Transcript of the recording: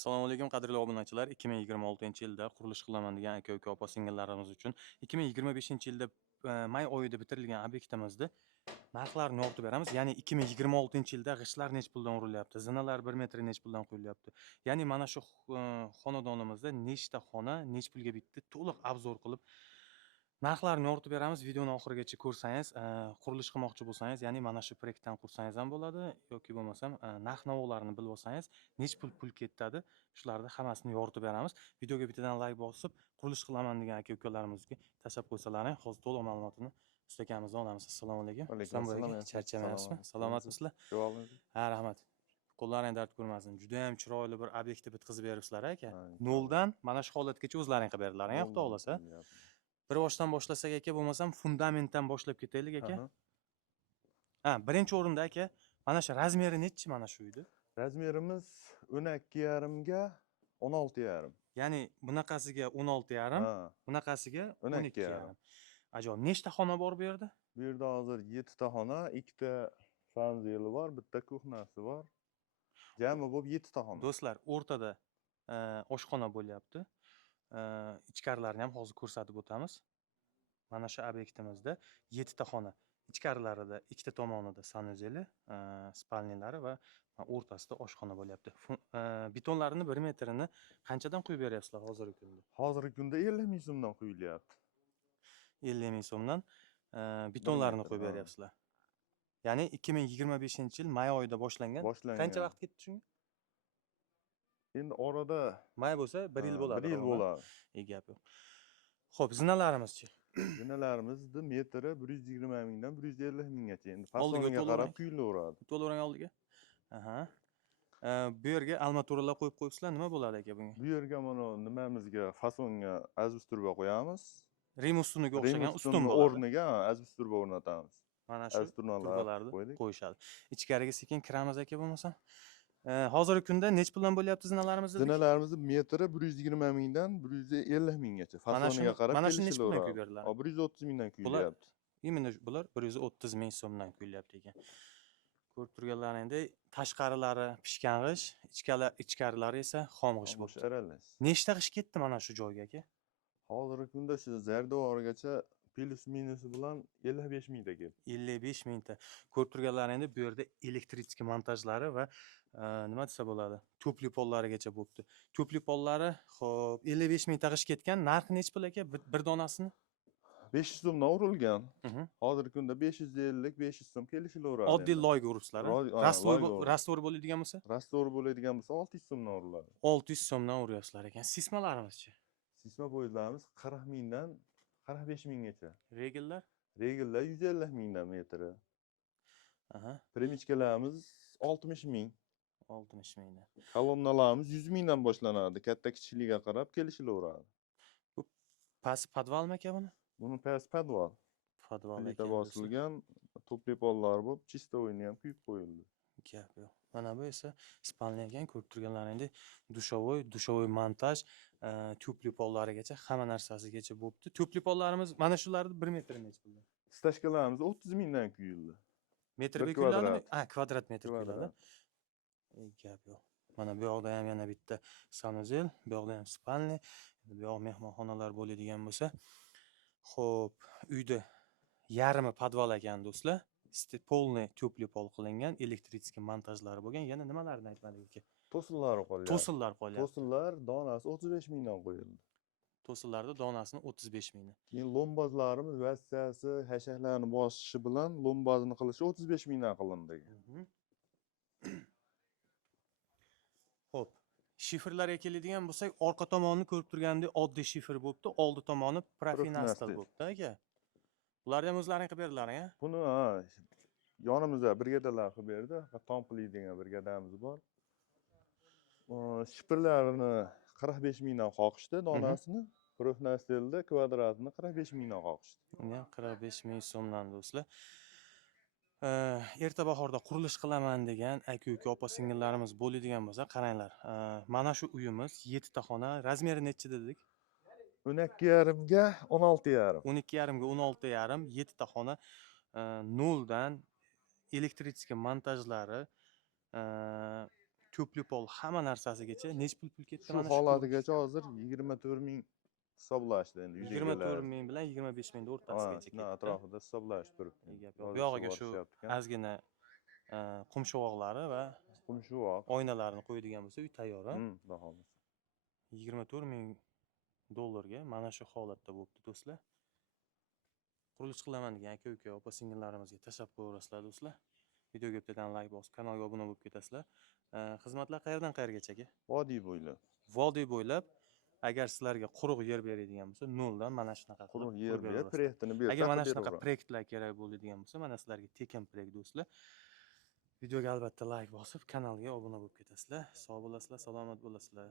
Assalomu alaykum qadrli obunachilar. 2026-yilda qurilish qilaman degan aka-uka opa-singillarimiz uchun 2025-yilda may oyida bitirilgan obyektimizni narxlarini yoritib beramiz. Ya'ni 2026-yilda g'ishtlar nech puldan urilyapti, zinalar 1 metr nech puldan quyilyapti. Ya'ni mana shu xonadonimizda nechta xona nech pulga bitdi to'liq obzor qilib narxlarni yoritib beramiz. Videoni oxirigacha ko'rsangiz, qurilish qilmoqchi bo'lsangiz, ya'ni mana shu proyektdan qursangiz ham bo'ladi yoki bo'lmasam narx-navolarni bilib olsangiz, nech pul ketadi, shularni hammasini yoritib beramiz. Videoga bittadan like bosib, qurilish qilaman degan aka-ukalarimizga tashlab qo'ysalaring, hozir to'liq ma'lumotini ustakamizdan olamiz. Assalomu alaykum. Alaykum assalom. Charchamayapsizmi? Salomatmisizlar? Ha, rahmat. Qo'llaring dard ko'rmasin. Juda ham chiroyli bir obyektni bitkazib beribsizlar aka. Noldan mana shu holatgacha o'zlaring qilib berdilaring, xudo xolasa. Bir boshdan boshlasak aka, bo'lmasam fundamentdan boshlab ketaylik aka. Ha, birinchi o'rinda aka, mana shu razmeri nechi mana shu uyni? Razmerimiz 12,5 ga 16,5. Ya'ni bunaqasiga 16,5, bunaqasiga 12,5. Ajoyib. Nechta xona bor bu yerda? Bu yerda hozir 7 ta xona, 2 ta sanzeli bor, bitta kuxnasi bor. Jami bo'lib 7 ta xona. Do'stlar, o'rtada oshxona bo'lyapti. Ichkarilarini ham hozir ko'rsatib o'tamiz. Mana shu obyektimizda 7 ta xona. Ichkarilarida ikkita tomonida sanuzeli, spalnilari va o'rtasida oshxona bo'lyapti. Betonlarini 1 metrini qanchadan quyib beryapsizlar hozirgi kunda? Hozirgi kunda 50 ming so'mdan quyilyapti. 50 ming so'mdan betonlarini qo'yib beryapsizlar. Ya'ni 2025-yil may oyida boshlangan. Qancha vaqt ketdi shunga? Endi orada may bo'lsa 1 yil bo'ladi. 1 yil bo'ladi. Gap yo'q. Xo'p, zinalarimizchi? Zinalarimizni metri 120 mingdan 150 minggacha. Endi fasoniga qarab quyilaveradi. To'lovering oldiga. Aha. Bu yerga armaturalar qo'yib qo'yibsizlar, nima bo'ladi aka bunga? Bu yerga mana nimamizga fasonga azbusturba qo'yamiz. Rim ustuniga o'xshagan ustun bo'ladi. O'rniga azbusturba o'rnatamiz. Mana shu turbalarni qo'yishadi. Ichkariga sekin kiramiz aka bo'lmasa. Hozirgi kunda nech puldan bo'lyapti zinalarimiz dedik? Zinalarimiz metri 120 mingdan 150 minggacha. Fasoniga qarab mana shu nech puldan quyib beriladi? 130 mingdan quyilyapti. Imенно bular 130 ming so'mdan quyilyapti ekan. Ko'rib turganlaringdek, tashqarilari pishgan g'ish, ichkarilari esa xom g'ish bo'ldi. Aralash. Nechta g'ish ketdi mana shu joyga aka? Hozirgi kunda shu zardavorigacha plus minusi bilan 55 mingta keldi. 55 mingta. Ko'rib turganlaringdek, bu yerda elektritskiy montajlari va nima desa bo'ladi? To'pli pollarigacha bo'libdi. To'pli pollari, xo'p, 55 mingta g'ish ketgan. Narxi nech pul aka bir donasini? 500 so'mdan urilgan. Hozirgi kunda 550-500 so'm kelishilaveradi. Oddiy loyga uribsizlar. Rastvor bo'ladigan bo'lsa? Rastvor bo'ladigan bo'lsa 600 so'mdan uriladi. 600 so'mdan uryapsizlar ekan. Sismalarimizchi? Sisma poyezdlarimiz 40 mingdan 45 minggacha. Regellar? Regellar 150 mingdan metri. Aha. Premichkalarimiz 60 ming. 60 mingdan. Kolonnalarimiz 100 mingdan boshlanadi. Katta kichikligiga qarab kelishilaveradi. Bu past podvalmi aka buni? Buni past podval. Podval ekan. Bosilgan to'pli pollar bo'lib, chistovoyni ham quyib qo'yildi. Gap yo'q. Mana bu esa spalni ekan, ko'rib turganlaringdek, dushovoy montaj, to'pli pollarigacha hamma narsasigacha bo'libdi. To'pli pollarimiz mana shularni 1 metr nech puldan? Stashkalarimiz 30 mingdan quyildi. Metrga quyiladi? Kvadrat metr quyiladi. Gap yo'q. Mana bu yoqda ham yana bitta sanuzel, bu yoqda ham spalni, bu yoq mehmonxonalar bo'ladigan bo'lsa. Xo'p, uyda yarmi podval ekan do'stlar. Polni to'pli pol qilingan, elektritskiy montajlari bo'lgan. Yana nimalarni aytmadik aka? To'sinlari qo'yiladi. To'sinlar qo'yiladi. To'sinlar donasi 35 mingdan qo'yildi. To'sinlarni donasini 35 mingdan. Keyin lombazlarimiz vassiyasi, hashaklarni bosishi bilan lombazni qilishi 35 mingdan qilindi. Xo'p, shifrlarga keladigan bo'lsak, orqa tomonni ko'rib turgandek oddiy shifr bo'libdi, oldi tomoni profinastal bo'libdi aka. Bularni ham o'zlaring qilib berdilaring-a? Buni yonimizda brigadalar qilib berdi. Tompli degan brigadamiz bor. Shifrlarini 45 mingdan qoqishdi donasini. Profnastelda kvadratini 45 mingdan qoqishdi. Uni ham 45 ming so'mdan do'stlar. Erta bahorda qurilish qilaman degan aka-uka opa-singillarimiz bo'ladigan bo'lsa, qaranglar. Mana shu uyimiz 7 ta xona, razmeri necha dedik? 12,5 ga 16,5. 12,5 ga 16,5, 7 ta xona, noldan elektritskiy montajlari, to'pli pol hamma narsasigacha necha pul ketdi Shu mana shu holatigacha hozir 24 ming hisoblashdi endi uyda 24 egalari. ming bilan 25 ming Ha, o'rtasigacha shuna ketdi. atrofida hisoblashib turibdi. Gap yo'q. Bu yog'iga shu Borishyapti-kan. ozgina qum shuvoqlari va Qum shuvoq. oynalarni qo'yadigan bo'lsa, uy tayyor. Xudo xohlasa. 24 ming dollarga mana shu holatda bo'libdi do'stlar. Qurilish qilaman degan aka-uka, opa-singillarimizga tashlab qo'yaverasizlar do'stlar. Videoga bittadan like bosib, kanalga obuna bo'lib ketasizlar. Xizmatlar qayerdan qayergacha aka? Vodiy bo'ylab. Vodiy bo'ylab agar sizlarga quruq yer beradigan bo'lsa, noldan mana shunaqa qilib Quruq yer qurib ber, beraverasizlar. proyektini bersa Agar mana qilib shunaqa beraveramiz. proyektlar kerak bo'ladigan bo'lsa, mana sizlarga tekin proyekt do'stlar. Videoga albatta like bosib, kanalga obuna bo'lib ketasizlar. Sog' bo'lasizlar, salomat bo'lasizlar.